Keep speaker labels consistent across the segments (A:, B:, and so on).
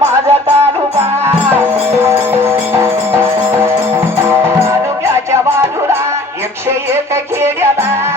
A: माझा तालुका तालुक्याच्या बाजूला एकशे एक खेड्याला.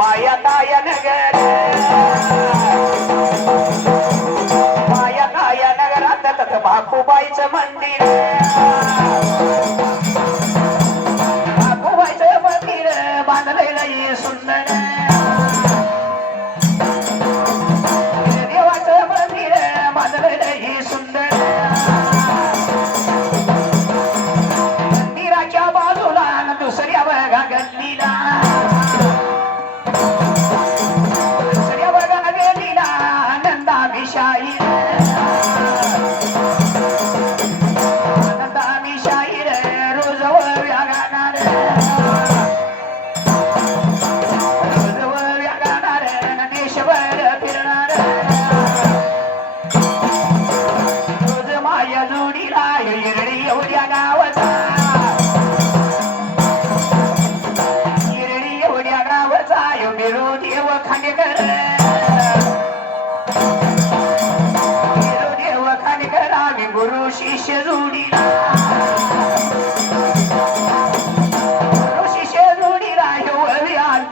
A: माया ताया नगर माया ताया नगरात तथ बापूबाईचं मंदिर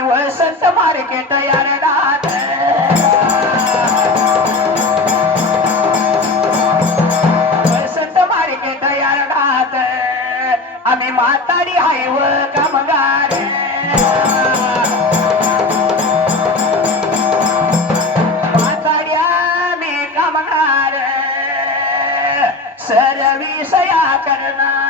A: की वसंत मार्केट वसंत मार्केट यारडात आम्ही म्हातारी आहे व कामगार. म्हातारी आम्ही करणार.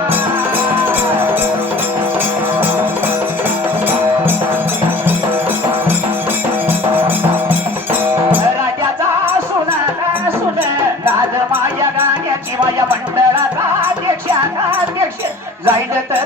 A: माझ्या गाण्याची माझ्या मंडळाचा अध्यक्ष अध्यक्ष जाईल तर